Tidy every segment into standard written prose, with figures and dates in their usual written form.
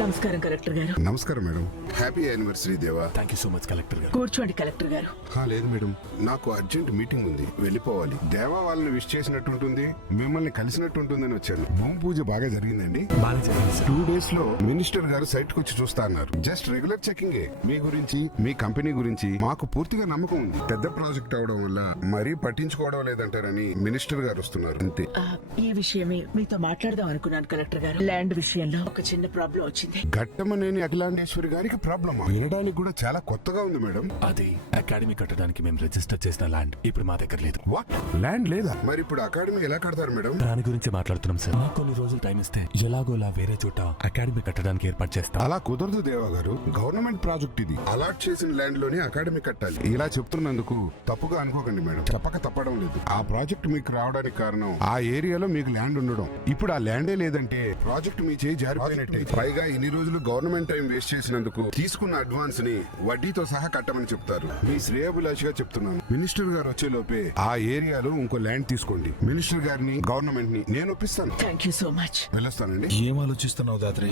నమస్కారం కలెక్టర్ గారు. నమస్కారం మేడం. హ్యాపీ యానివర్సరీ దేవా. Thank you so much collector గారు. కూర్చోండి కలెక్టర్ గారు. లేదు మేడం, నాకు అర్జెంట్ మీటింగ్ ఉంది, వెళ్ళిపోవాలి. దేవా వాళ్ళని విష్ చేసినట్టు ఉంటుంది, మిమ్మల్ని కలిసినట్టు ఉంటుందని వచ్చాను. భూమి పూజ బాగా జరిగిందండి. బాగా జరిగింది సార్. 2 days లో మినిస్టర్ గారు సైట్ కు వచ్చి చూస్తా అన్నారు. Just regular checking. మీ గురించి, మీ కంపెనీ గురించి మాకు పూర్తిగా నమ్మకం ఉంది. పెద్ద ప్రాజెక్ట్ అవడం వల్ల మరీ పట్టించుకోవడం లేదంటారని మినిస్టర్ గారు వస్తున్నారు అంతే. ఈ విషయమే మీతో మాట్లాడదాం అనుకున్నాను కలెక్టర్ గారు. ల్యాండ్ విషయంలో ఒక చిన్న ప్రాబ్లం వచ్చింది. ఘట్టమనేని అఖిలాండేశ్వరి గారికి ప్రాబ్లమా? వినడానికి కూడా చాలా కొత్తగా ఉంది మేడం. అది అకాడమీ కట్టడానికి మేము రిజిస్టర్ చేసిన ల్యాండ్ ఇప్పుడు మా దగ్గర లేదు. వాట్? ల్యాండ్ లేదా? మరి ఇప్పుడు అకాడమీ ఎలా కడతారు మేడం? దాని గురించి మాట్లాడుతున్నాం సార్. మాకు కొన్ని రోజులు టైం ఇస్తే ఎలాగోలా వేరే చోట అకాడమీ కట్టడానికి ఏర్పాటు చేస్తాం. అలా కుదరదు దేవా గారు, గవర్నమెంట్ ప్రాజెక్ట్ ఇది. అలాట్ చేసిన ల్యాండ్ లోనే అకాడమీ కట్టాలి. ఇలా చెప్తున్నందుకు తప్పుగా అనుకోకండి మేడం. తప్పడం లేదు. ఆ ప్రాజెక్ట్ మీకు రావడానికి కారణం ఆ ఏరియాలో మీకు ల్యాండ్ ఉండడం. ఇప్పుడు ఆ ల్యాండే లేదంటే ప్రాజెక్ట్ మీ చేయి జారిపోయినట్టే. పైగా ఇన్ని రోజులు గవర్నమెంట్ టైం వేస్ట్ చేసినందుకు తీసుకున్న అడ్వాన్స్ ని వడ్డీతో సహా కట్టమని చెప్తారు. మీ శ్రేయభిలాషిగా చెప్తున్నాను. మినిస్టర్ గారు వచ్చే లోపే ఆ ఏరియాలో ఇంకో ల్యాండ్ తీసుకోండి. మినిస్టర్ గారిని, గవర్నమెంట్ ని నేను ఒప్పిస్తాను. Thank you so much. వెళ్ళొస్తానండి. ఏం ఆలోచిస్తున్నావు దాత్రి?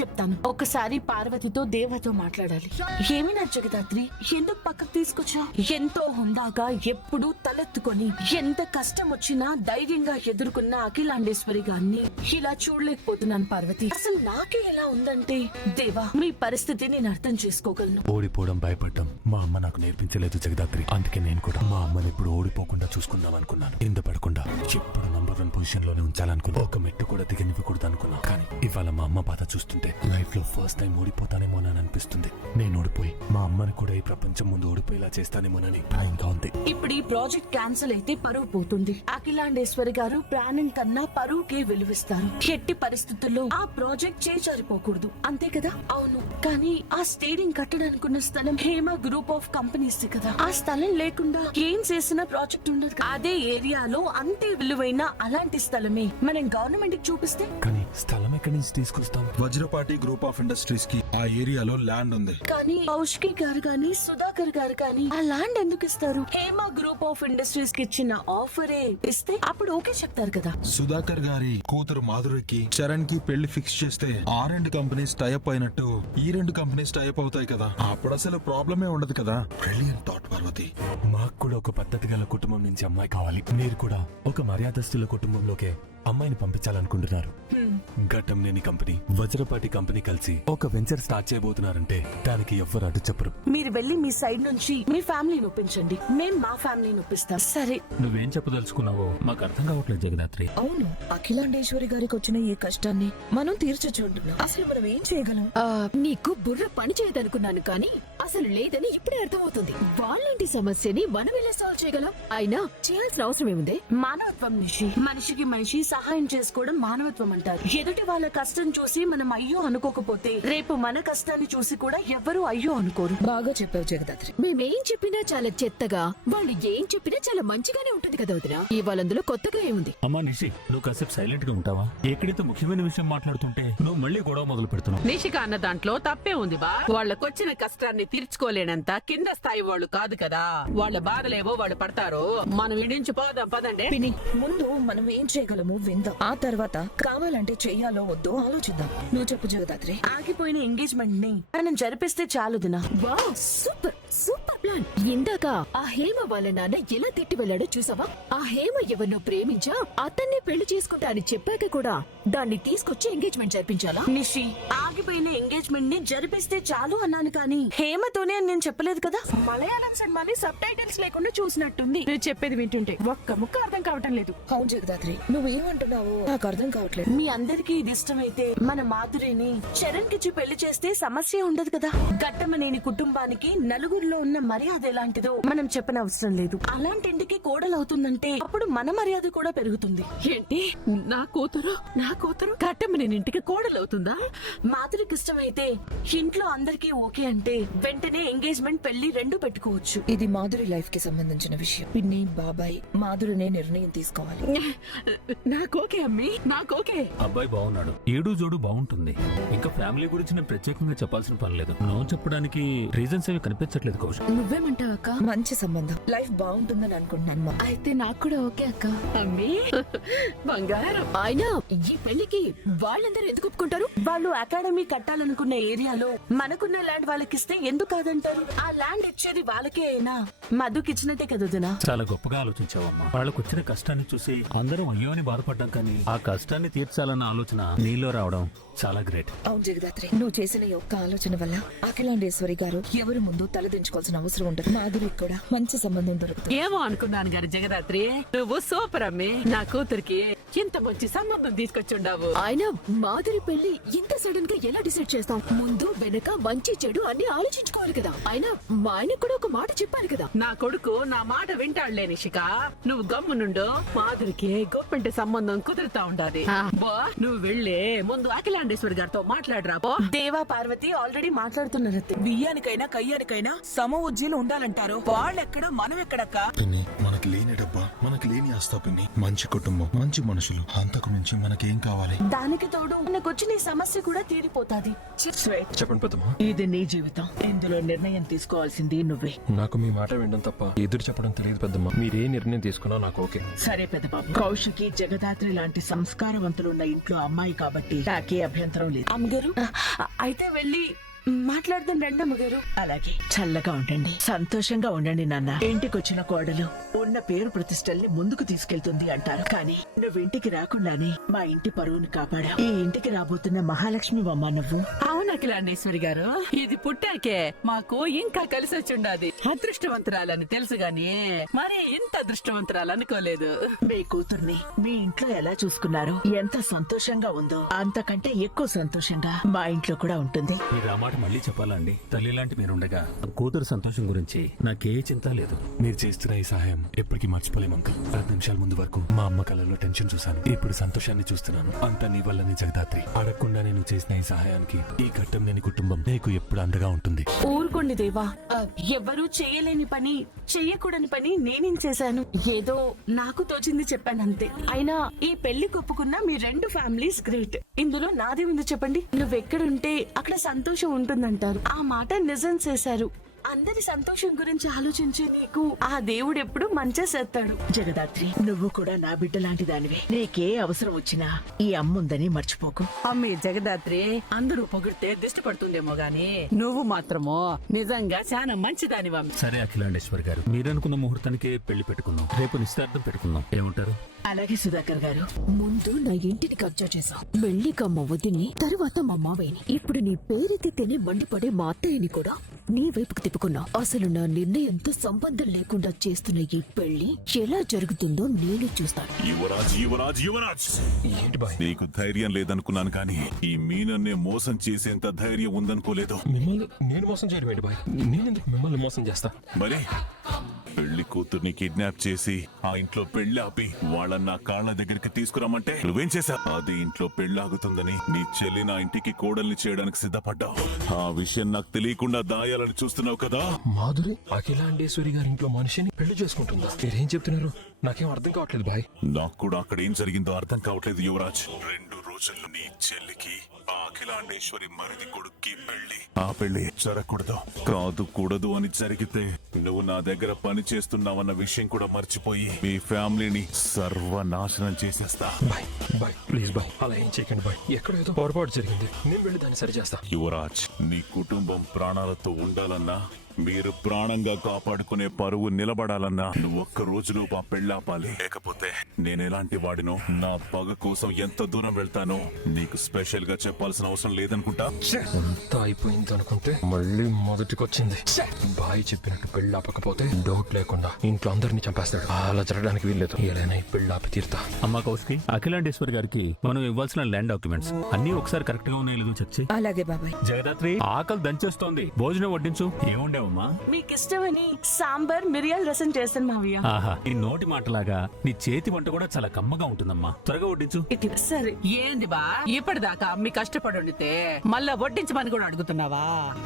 చెప్తాను. ఒకసారి పార్వతితో దేవతో మాట్లాడాలి. ఏమి నా జగదాత్రి, ఎందుకు పక్కకు తీసుకొచ్చా? ఎంతో హుందాగా ఎప్పుడు తలెత్తుకొని ఎంత కష్టం వచ్చినా ధైర్యంగా ఎదుర్కొన్న అఖిలాండేశ్వరి గారిని ఇలా చూడలేకపోతున్నాను పార్వతి. అసలు నాకే ఎలా ఉందంటే దేవా, మీ పరిస్థితి నేను అర్థం చేసుకోగలను. ఓడిపోవడం భయపడ్డం మా అమ్మ నాకు నేర్పించలేదు జగదాత్రి. అందుకే నేను కూడా మా అమ్మని ఇప్పుడు ఓడిపోకుండా చూసుకుందాం అనుకున్నాను. కింద పడకుండా ఎప్పుడు నంబర్ 1 పొజిషన్ లోనే ఉంచాలనుకున్నా. ఒక మెట్టు కూడా దిగనివ్వకూడదు అనుకున్నా. కానీ ఇవాళ మా అమ్మ బాధ చూస్తుంటే లైఫ్ లో ఫస్ట్ టైం ఓడిపోతానేమోనని అనిపిస్తుంది. నేను ఓడిపోయి మా అమ్మని కూడా ఈ ప్రపంచం ముందు ఓడిపోయేలా చేస్తానేమోనని భయంగా ఉంది. ఇప్పుడు ఈ ప్రాజెక్ట్ క్యాన్సిల్ అయితే పరువు పోతుంది. అఖిలాండేశ్వరి గారు ప్రాణం కన్నా పరువుకే విలువిస్తారు. ఎట్టి పరిస్థితుల్లో ఆ ప్రాజెక్ట్ చేజారిపోకూడదు, అంతే కదా? అవును, కానీ ఆ స్టేడియం కట్టడానికున్న స్థలం హేమ గ్రూప్ ఆఫ్ కంపెనీస్ కదా. ఆ స్థలం లేకుండా ఏం చేసిన ప్రాజెక్ట్ ఉండదు. అదే ఏరియాలో అంతే విలువైన అలాంటి స్థలమే మనం గవర్నమెంట్ కి చూపిస్తే. కానీ స్థలం ఎక్కడి నుంచి తీసుకొస్తాం? వజ్రపాటి గ్రూప్ ఆఫ్ ఇండస్ట్రీస్ కి ఆ ఏరియాలో ల్యాండ్ ఉంది. కానీ కౌశికి గారు గాని సుధాకర్ గారు గాని ఆ ల్యాండ్ ఎందుకు ఇస్తారు? హేమ గ్రూప్ ఆఫ్ ఇండస్ట్రీస్ కి ఇచ్చిన ఆఫరే ఇస్తే అప్పుడు ఓకే చెప్తారు కదా. సుధాకర్ గారి కూతురు మాధురికి చరణ్ కి పెళ్లి ఫిక్స్ చేస్తే ఆ 2 కంపెనీస్ టైప్ అయినట్టు ఈ 2 కంపెనీస్ టైప్ అవుతాయి కదా. అప్పుడు అసలు ప్రాబ్లమే ఉండదు కదా. Brilliant thought Parvathi. మాకు కూడా ఒక పద్ధతి గల కుటుంబం నుంచి అమ్మాయి కావాలి. మీరు కూడా ఒక మర్యాదస్తుల కుటుంబంలోకే అమ్మాయిని పంపించాలనుకుంటున్నారు. ఘట్టం లేని కంపెనీ, వజ్రపాటి కంపెనీ కలిసి ఒక వెంచర్ స్టార్ట్ చేయబోతున్నారంటే దానికి ఎవ్వరు అడ్డు చెప్పరు. మీరు వెళ్ళి మీ సైడ్ నుంచి మీ ఫ్యామిలీని ఒప్పించండి, మేం మా ఫ్యామిలీని ఒప్పిస్తాం. సరే, నువ్వేం చెప్పదలుచుకున్నావో మాకు అర్థం కావట్లేదు జగదాత్రి. అవును, అఖిలాండేశ్వరి గారికి వచ్చిన ఈ కష్టాన్ని మనం తీర్చుచుంటున్నాం. అసలు మనం ఏం చేయగలం? నీకు బుర్ర పని చేయదనుకున్నాను, కానీ అసలు లేదని ఇప్పుడే అర్థమవుతుంది. వాళ్ళంటి సమస్యని మనం ఎలా సాల్వ్ చేయగలం? అయినా చేయాల్సిన అవసరం ఏముంది? మానవత్వం నుంచి. మనిషికి మనిషి సహాయం చేసుకోవడం మానవత్వం అంటారు. ఎదుటి వాళ్ళ కష్టం చూసి మనం అయ్యో అనుకోకపోతే రేపు మన కష్టాన్ని చూసి కూడా ఎవ్వరూ అయ్యో అనుకోరు. బాగా చెప్పావు జగదాత్రి. మేమేం చెప్పినా చాలా చెత్తగా, వాళ్ళు ఏం చెప్పినా చాలా మంచిగానే ఉంటుంది కదా వదినా. ఇవాళ అందులో కొత్తగా ఏముంది? అమ్మా నిషి, నువ్వు కాసేపు సైలెంట్ గా ఉంటావా? ఎక్కడైతే ముఖ్యమైన విషయం మాట్లాడుతుంటే నువ్వు మళ్ళీ గొడవ మొదలు పెడుతున్నావు. నిషిక అన్న దాంట్లో తప్పే ఉంది బా. వాళ్ళకొచ్చిన కష్టాన్ని తీర్చుకోలేనంత కింద స్థాయి వాళ్ళు కాదు కదా. వాళ్ళ బాధలేవో వాళ్ళు పడతారో. మనం ఇడించి పోదాం పదండి. పిన్ని, ముందు మనం ఏం చేయగలము విందాం. ఆ తర్వాత కావాలంటే చెయ్యాలో వద్దో ఆలోచిద్దాం. నువ్వు చెప్పు జగదాత్రి. ఆగిపోయిన ఎంగేజ్మెంట్ ని మనం జరిపిస్తే చాలు దినా. Wow, super super plan. ఇందాక ఆ హేమ వాళ్ళ నాన్న ఎలా తిట్టి వెళ్ళాడో చూసావా? ఆ హేమ ఎవరినో ప్రేమించా అతన్ని పెళ్లి చేసుకుంటా అని చెప్పాక కూడా దాన్ని తీసుకొచ్చి ఎంగేజ్మెంట్ జరిపించాలా? నిషి, ఆగిపోయిన ఎంగేజ్మెంట్ ని జరిపిస్తే చాలు అన్నాను, కానీ హేమతోనే అని నేను చెప్పలేదు కదా. మలయాళం సినిమాని సబ్ టైటిల్స్ లేకుండా చూసినట్టుంది. నువ్వు చెప్పేది వింటుంటే ఒక్క ముక్క అర్థం కావటం లేదు. అవును జగదాత్రి, నువ్వేమంటున్నావు నాకు అర్థం కావట్లేదు. మీ అందరికీ ఇది ఇష్టమైతే మన మాధురిని చరణ్ కిచ్చి పెళ్లి చేస్తే సమస్య ఉండదు కదా. ఘట్టమనేని కుటుంబానికి నలుగురిలో ఉన్న మర్యాద ఎలాంటిదో మనం చెప్పనవసరం లేదు. అలాంటి ఇంటికి కోడలవుతుందంటే అప్పుడు మన మర్యాద కూడా పెరుగుతుంది. ఏంటి, నా కూతురు ఘట్టమనేని ఇంటికి కోడలవుతుందా? మాధురికి ఇష్టమైతే ఇంట్లో అందరికీ ఓకే అంటే వెంటనే ఎంగేజ్మెంట్ పెళ్లి రెండు పెట్టుకోవచ్చు. ఇది మాధురి లైఫ్ కి సంబంధించిన విషయం. పిన్ని, బాబాయ్, మాధురినే నిర్ణయం తీసుకోవాలి. నాకోకే అమ్మి, నాకోకే. అబ్బాయి బాగున్నాడు, ఏడు జోడు బాగుంటుంది. ఇంకా ఫ్యామిలీ గురించి నేను ప్రత్యేకంగా చెప్పాల్సిన పని లేదు. నో చెప్పడానికి రీజన్స్ ఏవి కనిపించట్లేదు కౌశల్. నువ్వు నువ్వేమంటావు అక్క? మంచి సంబంధం, లైఫ్ బాగుంటుందని అనుకుంటున్నాను మా. అయితే నాకు కూడా ఓకే అక్క. అమ్మి బంగారం. అయినా ఈ పెళ్లికి వాళ్ళందరూ ఎందుకు ఒప్పుకుంటారు? వాళ్ళు అకాడమీ కట్టాలనుకున్న ఏరియాలో మనకున్న ల్యాండ్ వాళ్ళకిస్తే ఎందుకు కాదంటారు? ఆ ల్యాండ్ ఇచ్చేది వాళ్ళకే అయినా మధుకి ఇచ్చినట్టే కదా వదినా? చాలా గొప్పగా ఆలోచించావమ్మా. వాళ్ళకు వచ్చిన కష్టాన్ని చూసి అందరం అయ్యో అని బాధపడ్డాం, కానీ ఆ కష్టాన్ని తీర్చాలన్న ఆలోచన నీలో రావడం చాలా గ్రేట్. అవును జగదాత్రి, నువ్వు చేసిన ఈ ఒక్క ఆలోచన వల్ల అఖిలాండేశ్వరి గారు ఎవరి ముందు తలదించుకోవాల్సిన అవసరం ఉండదు. మాధురికి కూడా మంచి సంబంధం దొరుకుతుంది. ఏమో అనుకున్నాను గాని జగదాత్రి, నువ్వు సూపర్ అమ్మి. నా కూతురికి ఇంత మంచి సంబంధం తీసుకొచ్చుండావు. ఆయన మాధురి పెళ్లి ఇంత సడన్ గా ఎలా డిసైడ్ చేస్తాం? ముందు వెనక మంచి చెడు అన్ని ఆలోచించుకోవాలి కదా. అయినా మా ఆయన కూడా ఒక మాట చెప్పాలి కదా. నా కొడుకు నా మాట వింటాడులే నిషిక. నువ్వు గమ్మునుండు. మాధురికి గొప్పంటి సంబంధం కుదురుతా ఉండాది. బో నువ్వు వెళ్ళి ముందు అఖిలాండేశ్వరి గారితో మాట్లాడరా. బో దేవా పార్వతి ఆల్రెడీ మాట్లాడుతున్నారు అత్తే. బియ్యానికైనా కయ్యానికైనా సమ ఉజ్జీలు ఉండాలంటారు. వాళ్ళెక్కడ మనం ఎక్కడక్క? పిన్ని, మనకి లేని డబ్బా, మనకి లేని ఆస్తా పిన్ని. మంచి కుటుంబం, మంచి మనుషులు, అంతకు మించి మనకేం కావాలి? దానికి తోడు మనకు వచ్చిన ఈ సమస్య కూడా తీరిపోతాది. శ్వేత్, చెప్పండి పెద్దమ్మా. ఇది నీ జీవితం. ఇందులో నిర్ణయం తీసుకోవాల్సింది నువ్వే. నాకు మీ మాట వినడం తప్ప ఎదురు చెప్పడం తెలియదు పెద్దమ్మా. మీరే నిర్ణయం తీసుకున్నా నాకు ఓకే. సరే పెద్ద బాబు, కౌశికి జగదాత్రి లాంటి సంస్కారవంతులున్న ఇంట్లో అమ్మాయి కాబట్టి నాకే అభ్యంతరం లేదు. అమ్మగారు అయితే వెళ్ళి మాట్లాడదాం రండి అమ్మగారు. అలాగే, చల్లగా ఉండండి, సంతోషంగా ఉండండి నాన్న. ఇంటికొచ్చిన కోడలు ఉన్న పేరు ప్రతిష్టల్ని ముందుకు తీసుకెళ్తుంది అంటారు, కానీ నువ్వు ఇంటికి రాకుండానే మా ఇంటి పరువుని కాపాడా. ఈ ఇంటికి రాబోతున్న మహాలక్ష్మి అమ్మ నువ్వు. అవును అఖిలాండేశ్వరి గారు, ఇది పుట్టాకే మాకు ఇంకా కలిసి వచ్చుండాది. అదృష్టవంతురాలని తెలుసు గాని మరి ఇంత అదృష్టవంతురాలు అనుకోలేదు. మీ కూతుర్ని మీ ఇంట్లో ఎలా చూసుకున్నారు, ఎంత సంతోషంగా ఉందో అంతకంటే ఎక్కువ సంతోషంగా మా ఇంట్లో కూడా ఉంటుంది. మీరు ఆ మాట మళ్ళీ చెప్పాలండి. తల్లి లాంటి మీరుండగా కూతురు సంతోషం గురించి నాకే చింత లేదు. మీరు చేస్తున్న ఈ సహాయం ఎప్పటికీ మర్చిపోలేము అంకుల్. 10 నిమిషాల ముందు వరకు మా అమ్మ కళ్ళలో టెన్షన్ చూశాను, ఇప్పుడు సంతోషాన్ని చూస్తున్నాను. అంతా నీ వల్లనే జగదాత్రి. అడగకుండా నేను చేసిన ఈ సహాయానికి ఈ ఘట్టం లేని కుటుంబం నీకు ఎప్పుడు అండగా ఉంటుంది. ఊరుకోండి దేవా, ఎవ్వరూ చేయలేని పని, చెయ్యకూడని పని నేనేం చేశాను? ఏదో నాకు తోచింది చెప్పాను అంతే. అయినా ఈ పెళ్లి ఒప్పుకున్న మీ 2 ఫ్యామిలీస్ గ్రేట్. ఇందులో నాది ఉంది చెప్పండి. నువ్వెక్కడుంటే అక్కడ సంతోషం ఉంటుందంటారు. ఆ మాట నిజం చేశారు. అందరి సంతోషం గురించి ఆలోచించే నీకు ఆ దేవుడు ఎప్పుడు మంచి చేస్తాడు. జగదాత్రి, నువ్వు కూడా నా బిడ్డ లాంటి దానివే. నీకే అవసరం వచ్చినా ఈ అమ్ముందని మర్చిపోకు. అమ్మి జగదాత్రి, అందరూ పొగిడితే దిష్టి పడుతుందేమో గాని నువ్వు మాత్రమో నిజంగా చాలా మంచిదానివమ్మి. సరే అఖిలాండేశ్వరి గారు, మీరనుకున్న ముహూర్తానికే పెళ్లి పెట్టుకుందాం. రేపు నిశ్చితార్థం పెట్టుకుందాం. ఏమంటారు? అలాగే సుధాకర్ గారు. ముందు నా ఇంటిని కబ్జా చేశావు, పెళ్లికి అమ్మ వదిని, తరువాత మా మావయ్యని, ఇప్పుడు నీ పేరెత్తితేనే మండిపడే మా అత్తయ్యని కూడా నీ వైపుకు తిప్పుకున్నావు. అసలు నా నిర్ణయంతో సంబంధం లేకుండా చేస్తున్న ఈ పెళ్లి ఎలా జరుగుతుందో నేను చూస్తాను. యువరాజ్ యువరాజ్ యువరాజ్, నీకు ధైర్యం లేదనుకున్నాను, కానీ ఈ మీనన్నే మోసం చేసేంత ధైర్యం ఉందనుకోలేదు. మిమ్మల్ని నేను మోసం చేయడం ఏంటి బాయ్? నేనెందుకు మిమ్మల్ని మోసం చేస్తా? మరి పెళ్లి కూతుర్ని కిడ్నాప్ చేసి ఆ ఇంట్లో పెళ్లి ఆపి వాళ్ళని నా కాళ్ళ దగ్గరికి తీసుకురామంటే నువ్వేం చేశావు? అది ఇంట్లో పెళ్లాగుతుందని నీ చెల్లి నా ఇంటికి కోడల్ని చేయడానికి సిద్ధపడ్డావు. ఆ విషయం నాకు తెలియకుండా దాయాలని చూస్తున్నావు కదా. మాధురి అఖిలాండేశ్వరి గారి ఇంట్లో మనిషిని పెళ్లి చేసుకుంటుందా? మీరేం చెప్తున్నారు? నాకేం అర్థం కావట్లేదు బాయ్. నాకు కూడా అక్కడ ఏం జరిగిందో అర్థం కావట్లేదు యువరాజ్. 2 రోజుల్లో నీ చెల్లికి ఆ అఖిలాండేశ్వరి మరిది కొడుక్కి పెళ్లి. ఆ పెళ్లి జరగకూడదు కూడదు అని జరిగితే నువ్వు నా దగ్గర పని చేస్తున్నావన్న విషయం కూడా మర్చిపోయి మీ ఫ్యామిలీని సర్వనాశనం చేసేస్తా. బాయ్ బాయ్, ప్లీజ్ బాయ్, అలా ఏం చేయకండి బాయ్. ఎక్కడ ఏదో పొరపాటు జరిగింది, నేను వెళ్ళి దాన్ని సరి చేస్తా. యువరాజ్, నీ కుటుంబం ప్రాణాలతో ఉండాలన్నా, మీరు ప్రాణంగా కాపాడుకునే పరువు నిలబడాలన్నా నువ్వు 1 రోజులోపు ఆ పెళ్ళాపాలి. లేకపోతే నేను ఎలాంటి వాడినో, నా పగ కోసం ఎంత దూరం వెళ్తానో నీకు స్పెషల్ గా చెప్పాల్సిన అవసరం లేదనుకుంటా. అంతా అయిపోయింది అనుకుంటే మళ్ళీ మొదటికొచ్చింది. బాయ్ చెప్పినట్టు పెళ్లి ఆపకపోతే డౌట్ లేకుండా ఇంట్లో అందరినీ చంపేస్తాడు. అలా జరగడానికి వీల్లేదు. ఏదైనా ఈ పెళ్లి ఆపి తీరుతా. అమ్మా కౌశికి, అఖిలాండేశ్వరి గారికి మనం ఇవ్వాల్సిన ల్యాండ్ డాక్యుమెంట్స్ అన్ని ఒకసారి కరెక్ట్ గా ఉన్నాయో లేదో చెక్ చేయి. అలాగే బాబాయ్. జగదాత్రి, ఆకలి దంచేస్తోంది, భోజనం వడ్డించు. ఏముండేవమ్మా? మీకు ఇష్టమని సాంబార్ మిరియాల రసం చేస్తాను మావయ్య. ఆహా, నీ నోటి మాటలాగా నీ చేతి వంట కూడా చాలా కమ్మగా ఉంటుందమ్మా. త్వరగా వడ్డించు. సరే. ఏంది బా, ఇప్పటిదాకా అమ్మి కష్టపడి వండితే మళ్ళా వడ్డించమని కూడా అడుగుతున్నావా?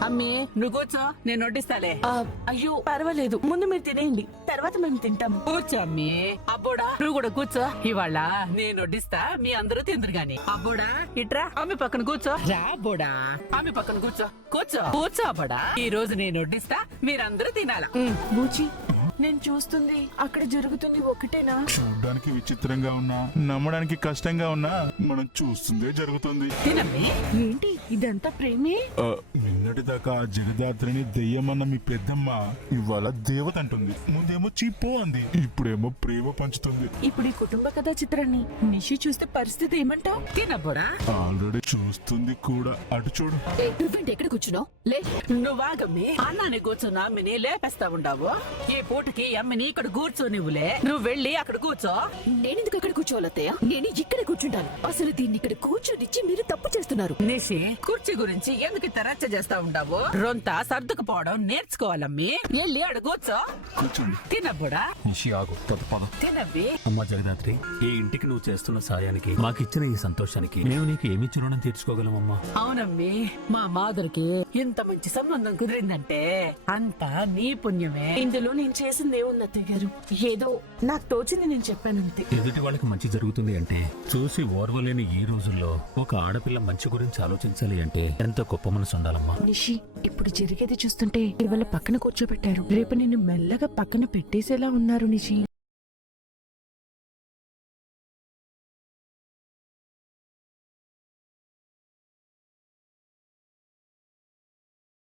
అమ్మి నువ్వు కూర్చో, నేను వడ్డిస్తాలే. అయ్యో పర్వాలేదు, ముందు మీరు తినేయండి, తర్వాత మేము తింటాము. కూర్చో అమ్మి. అబ్బోడా, నువ్వు కూడా కూర్చో. ఇవాళ నేను వడ్డిస్తా, మీ అందరూ తిందరు గాని. అబ్బోడా ఇట్రా, అమ్మి పక్కన కూర్చో. రా అబ్బోడా, అమ్మి పక్కన కూర్చో. కూర్చో కూర్చో అబ్బోడా. ఈ రోజు నేను వడ్డిస్తా, చేస్తా, మీరందరూ తినాలా. బూచి, నేను చూస్తుంది అక్కడ జరుగుతుంది ఒకటేనా? చూడడానికి విచిత్రంగా ఉన్నా నమ్మడానికి కష్టంగా ఉన్నా మనం చూస్తుందే జరుగుతుంది. తినమ్మి. ఏంటి ఇదంతా ప్రేమే? నిన్నటి దాకా జగదాత్రిని దెయ్యమన్న మీ పెద్దమ్మ ఇవాళ దేవత అంటుంది. ముందేమో చీపో అంది, ఇప్పుడేమో ప్రేమ పంచుతుంది. ఇప్పుడు ఈ కుటుంబ కథా చిత్రాన్ని నిషి చూస్తే పరిస్థితి ఏమంటావు? తినబోరా. ఆల్రెడీ చూస్తుంది కూడా. అటు చూడు. నువ్వేంటి ఎక్కడ కూర్చున్నావు? లే. నువ్వాగమ్మి. అన్నాన్ని కూర్చున్న అమ్మిని లేపేస్తా ఉండవు. ఈ పూటకి అమ్మిని ఇక్కడ కూర్చోనివ్వులే. నువ్వు వెళ్ళి అక్కడ కూర్చో. నేనెందుకు అక్కడ కూర్చోవాలత్తయ్య? నేను ఇక్కడ కూర్చుంటాను. అసలు దీన్ని ఇక్కడ కూర్చొనిచ్చి మీరు తప్పు చేస్తున్నారు. నిషి, కుర్చీ గురించి ఎందుకు ఇంత రచ్చ చేస్తా ఉండవు? రొంత సర్దుకుపోవడం నేర్చుకోవాలమ్మి. వెళ్ళి అక్కడ కూర్చో. కూర్చోండి. తినబోడా. నిషి ఆగు, పద. తినవ్వి. అమ్మా జగదాత్రి, ఈ ఇంటికి నువ్వు చేస్తున్న సాయానికి, మాకిచ్చిన ఈ సంతోషానికి మేము నీకు ఏమి రుణం తీర్చుకోగలమమ్మా? అవునమ్మి, మా మాధురికి ఇంత మంచి సంబంధం కుదిరిందంటే అంతా నీ పుణ్యమే. ఇందులో నేను చేసింది ఏముంది అత్తయ్య గారు? ఏదో నాకు తోచింది నేను చెప్పానంతే. ఎదుటి వాళ్ళకి మంచి జరుగుతుంది అంటే చూసి ఓర్వలేని ఈ రోజుల్లో ఒక ఆడపిల్ల మంచి గురించి ఆలోచించాలి అంటే ఎంత గొప్ప మనసు ఉండాలమ్మా. నిషి, ఇప్పుడు జరిగేది చూస్తుంటే ఇవాళ పక్కన కూర్చోబెట్టారు, రేపు నిన్ను మెల్లగా పక్కన పెట్టేసేలా ఉన్నారు నిషి.